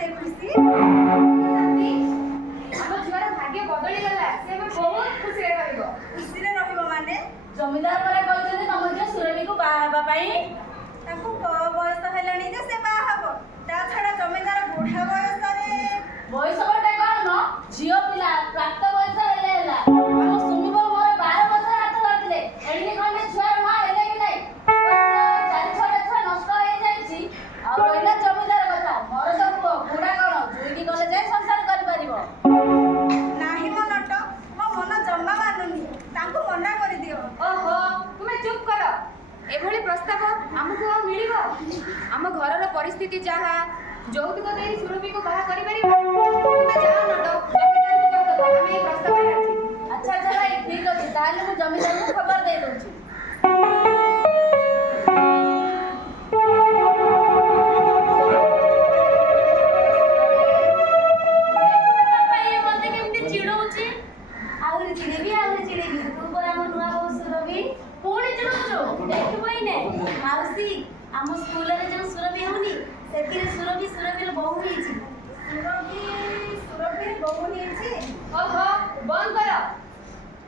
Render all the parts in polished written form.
କେତେ ଖୁସି। ଆମ ଝିଅର ଭାଗ୍ୟ ବଦଳି ଗଲା। ସେ ଏବେ ବହୁତ ଖୁସିରେ ରହିବ। ଖୁସିରେ ରହିବ ମାନେ? ଜମିଦାର ପରା କହିଛନ୍ତି ତମ ଝିଅ ସୁରଭିକୁ ବାହା ହେବା ପାଇଁ। ତାକୁ ବୟସ ହେଲାଣି ଯେ ସେ ବାହା ହବ। ତା ଛଡା ଜମିଦାର ବୁଢା ବୟସରେ। ବୟସ ଗୋଟେ କଣ ଝିଅ ପିଲା ପ୍ରାପ୍ତ ବୟସ ହେଲେ ହେଲା। ଆମ ସୁମି ବୋଉ ମୋର 12 ବର୍ଷରେ ହାତ ଧରିଥିଲେ। ଏଣିକି ଖଣ୍ଡେ ଛୁଆର ମା ହେଲେ କି ନାହିଁ? 4-6ଟା ଛୁଆ ନଷ୍ଟ ହେଇଯାଇଛି। ଆଉ ରହିଲା ଜମିଦାର କଥା। ମୋର ତ ପୁଅ ବୁଢା କଣ ଜୁଇକି ଗଲେ ଯାଇ ସଂସାର କରିପାରିବ। ନାହିଁ ମୋ ନଟ, ମୋ ମନ ଜମା ମାନୁନି। ତାଙ୍କୁ ମନା କରିଦିଅ। ଓହୋ, ତୁମେ ଚୁପ୍ କର। ଏଭଳି ପ୍ରସ୍ତାବ ଆମକୁ ଆଉ ମିଳିବ? ଆମ ଘରର ପରିସ୍ଥିତି ଯାହା, ଯୌତୁକ ଦେଇ ସୁରଭିକୁ ବାହା କରିପାରିବା। ତୁମେ ଯାଅ ନଟ, ଜମିଦାରଙ୍କୁ କହିଦେବ ଆମେ ଏହି ପ୍ରସ୍ତାବରେ ରାଜି। ଆଚ୍ଛା ଆଚ୍ଛା ଭାଇ ଠିକ ଅଛି। ତାହେଲେ ମୁଁ ଜମିଦାରଙ୍କୁ ଖବର ଦେଇ ଦଉଛି। ଆହୁରି ଚିଡେଇବି। ତୁ ପରା ଆମ ନୂଆ ବୋହୂ ସୁରଭି। ପୁଣି ଚିଡଉଛୁ? ଦେଖିବୁ ଏଇନେ। ମାଉସୀ, ଆମ ସ୍କୁଲରେ ଯୋଉ ସୁରଭି ହଉନି ସେଥିରେ ସୁରଭିର ବୋହୂ ହେଇଛି। ସୁରଭି ବୋହୂ ହେଇଛି? ଓହୋ, ବନ୍ଦ କର।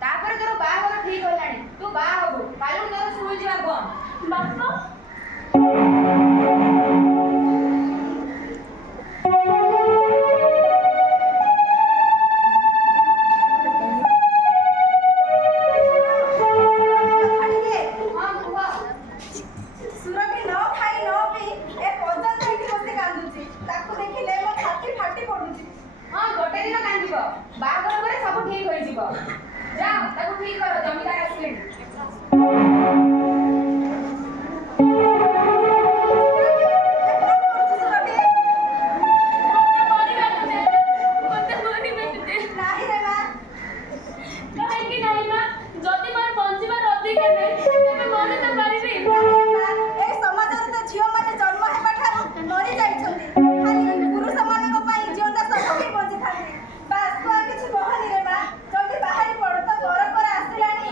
ତାପରେ ତୋର ବାହାଘର ଠିକ ହେଲାଣି। ତୁ ବାହା ହବୁ। କାଲି ତୋର ସ୍କୁଲ ଯିବା ବନ୍ଦ। ବାପା ହଁ କୁହ। ସୁରଭି ନ ଖାଇ ନ ପିଇ ଏ ପର୍ଯ୍ୟନ୍ତ ଏଠି ବସି କାନ୍ଦୁଛି। ତାକୁ ଦେଖିଲେ ମୋ ଛାତି ଫାଟି ପଡୁଛି। ହଁ, ଗୋଟେ ଦିନ କାନ୍ଦିବ। ବାହାଘର ପରେ ସବୁ ଠିକ ହୋଇଯିବ। ଯାଅ, ତାକୁ ଠିକ କର। ଜମିଦାର ଆସିଲେଣି। ନାହିଁ ରେ ମା। କାହିଁକି ନାହିଁ ମା? ଯଦି ମୋର ବଞ୍ଚିବାର ଅଧିକାର ନାହିଁ ତେବେ ମରି ତ ପାରିବି। ଏ ସମାଜରେ ତ ଝିଅମାନେ ଜନ୍ମ ହେବା ଠାରୁ ମରି ଯାଇଛନ୍ତି। ଖାଲି ପୁରୁଷମାନଙ୍କ ପାଇଁ ଜିଅନ୍ତା ଶବ ହେଇ ବଞ୍ଚିଥାନ୍ତି। ବାସ୍, ତୁ ଆଉ କିଛି କହନି ରେ ମା। ଜଲ୍ଦି ବାହାରି ପଡ, ତ ବର ଆସିଲାଣି।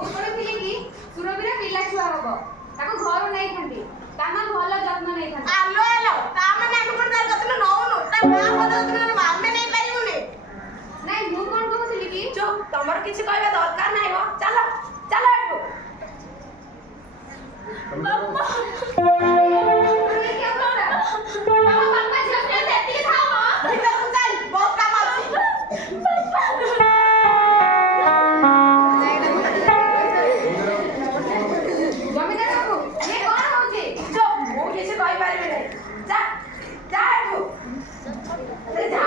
ମୁଁ ଶୁଣିଥିଲି କି ସୁରଭିର ପିଲା ଛୁଆ ହବ, ତାକୁ ଘରୁ ନେଇଥାନ୍ତି, ତା ମା ଭଲ ଯତ୍ନ ନେଇଥାନ୍ତି। ଆଲୋ ଆଲୋ, ତା ମାନେ ଆମେ କଣ ତାର ଯତ୍ନ ନଉନୁ? ତା ମା ଭଲ ଯତ୍ନ ଆମେ ନେଇ ପାରିବୁନି। ନାଇଁ ମୁଁ କଣ କହୁଥିଲି କି ଚୁପ୍, ତମର କିଛି କହିବା ଦରକାର ନାହିଁ ମ। ଚାଲ ଚାଲ ଏଠୁ। ବାପା ତୁମେ କିଏ ବୋଲଟା? ଆମ ବାପା ଝିଅ ପିଲା ସେତିକି ଥାଉ ମ। ଭିତରକୁ ଚାଲ, ବହୁତ କାମ ଅଛି। ଜମିଦାର ବାବୁ, ଇଏ କଣ ହଉଛି? ଚୁପ୍, ମୁଁ କିଛି କହିପାରିବିନି। ଯା ଯା ଏଠୁ। ସେ ଯା।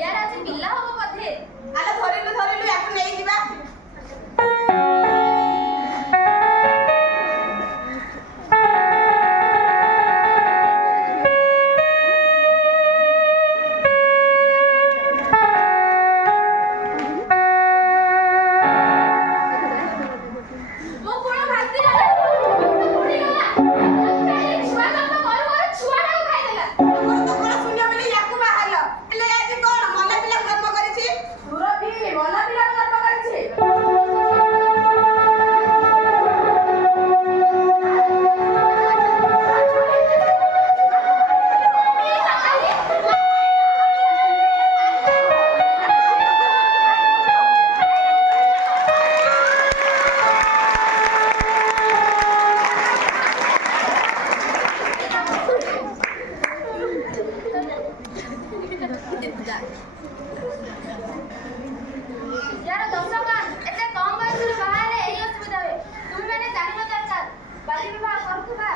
ୟାର ଆଜି ପିଲା ହବ ବୋଧେ। ଆଲୋ ଧରିଲୁ ଧରିଲୁ, ୟାକୁ ନେଇଯିବା। ମୋ ଗୋଡ଼ ଭାସିଗଲା, ବୁଡ଼ିଗଲା। ଛୁଆ ଜନ୍ମ କରୁ କରୁ ଛୁଆଟାକୁ ଖାଇଦେଲା। ଆମର ତ କଣ ଶୂନ୍ୟ ବୋଲି ୟାକୁ ବାହାରିଲ। ହେଲେ ଆଜି କଣ ମଲା ପିଲାକୁ ଜନ୍ମ କରିଛି? ସୁରଭି ମଲା ପିଲାକୁ ଜନ୍ମ କରିଛି। यार दर्शक एते कम बयसରୁ ବାହାରେ ଏଇ ଅସୁବିଧା ହୁଏ। ତୁମେମାନେ ଜାଣିବା ଦରକାର ବାଲ୍ୟ ବିବାହ କରୁଥିବା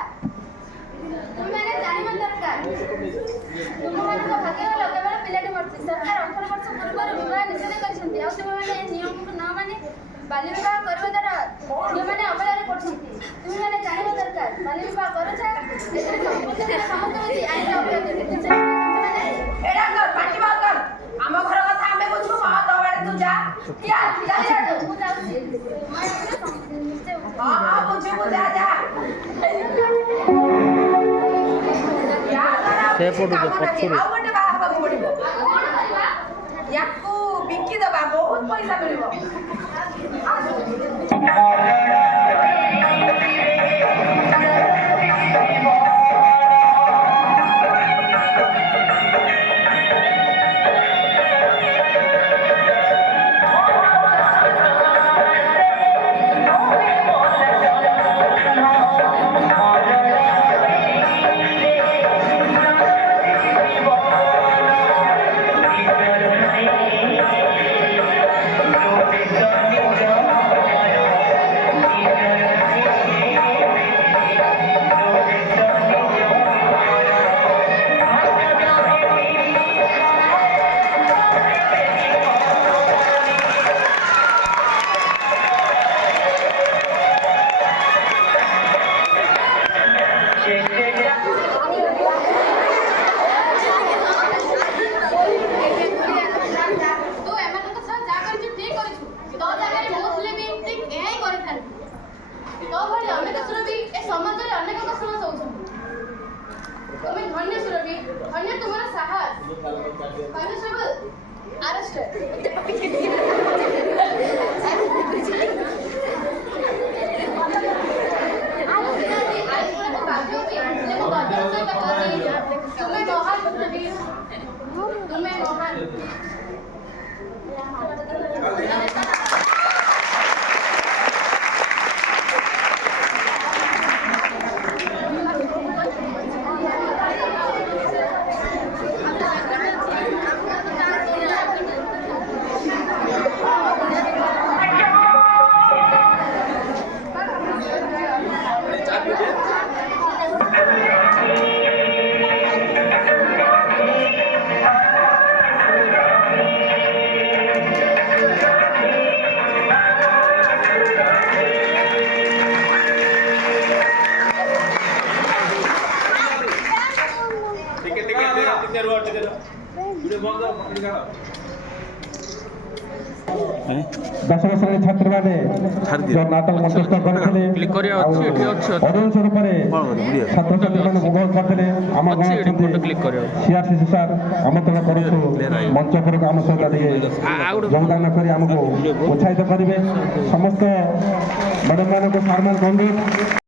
ତୁମେମାନେ ଜାଣିବା ଦରକାର ତୁମମାନଙ୍କ ଭାଗ୍ୟ ଭଲ କେବଳ ପିଲାଟି ମରିଛି। ସରକାର 18 ବର୍ଷ ପୂର୍ବରୁ ବିବାହ ନିଷେଧ କରିଛନ୍ତି। ଆଉ ତୁମେମାନେ ଏହି ନିୟମକୁ ନ ମାନି ବାଲ୍ୟ ବିବାହ କରିବା ଦ୍ୱାରା ଝିଅମାନେ ଅବହେଳାରେ ପଡ଼ୁଛନ୍ତି। ତୁମେମାନେ ଜାଣିବା ଦରକାର ବାଲ୍ୟ ବିବାହ କରୁଛ ଏଥିରେ ସମ୍ପୂର୍ଣ୍ଣ ସମସ୍ତ ହେଉଛି ଆଇନ ଅବହେଳା ଏଇଟା କର, ପାଟି ବନ୍ଦ କର। ଆମ ଘର କଥା ଆମେ ବୁଝିବୁ, ମା ତୋ ଆଡେ ତୁ ଯା। ଯା ଯା ଏଠୁ। ମୁଁ ଯାଉଛି ହଁ ହଁ ବୁଝିବୁ, ଯା ଯା। ସେ ପଟୁ ଯେ ପଛରୁ। ଆଉ ଗୋଟେ ବାହା ହବାକୁ ପଡିବ। କଣ କରିବା? ୟାକୁ ବିକିଦବା, ବହୁତ ପଇସା ମିଳିବ। ଦଶମ ଶ୍ରେଣୀ ଛାତ୍ରମାନେ ଯେଉଁ ନାଟକ ମଞ୍ଚସ୍ଥ କରିଥିଲେ ଅଡ଼ିଏନ୍ସ ରୂପରେ ଛାତ୍ରଛାତ୍ରୀମାନେ ଉପଭୋଗ କରିଥିଲେ। ଆମ ଗାଁ ସିଆର୍ସିସି ସାର୍ ଆମନ୍ତ୍ରଣ କରୁଛୁ ମଞ୍ଚ ଉପରକୁ ଆମ ସହିତ ଟିକେ ଯୋଗଦାନ କରି ଆମକୁ ଉତ୍ସାହିତ କରିବେ। ସମସ୍ତ ମ୍ୟାଡ଼ାମମାନଙ୍କୁ ସାର୍ମାନଙ୍କୁ ଅନୁରୋଧ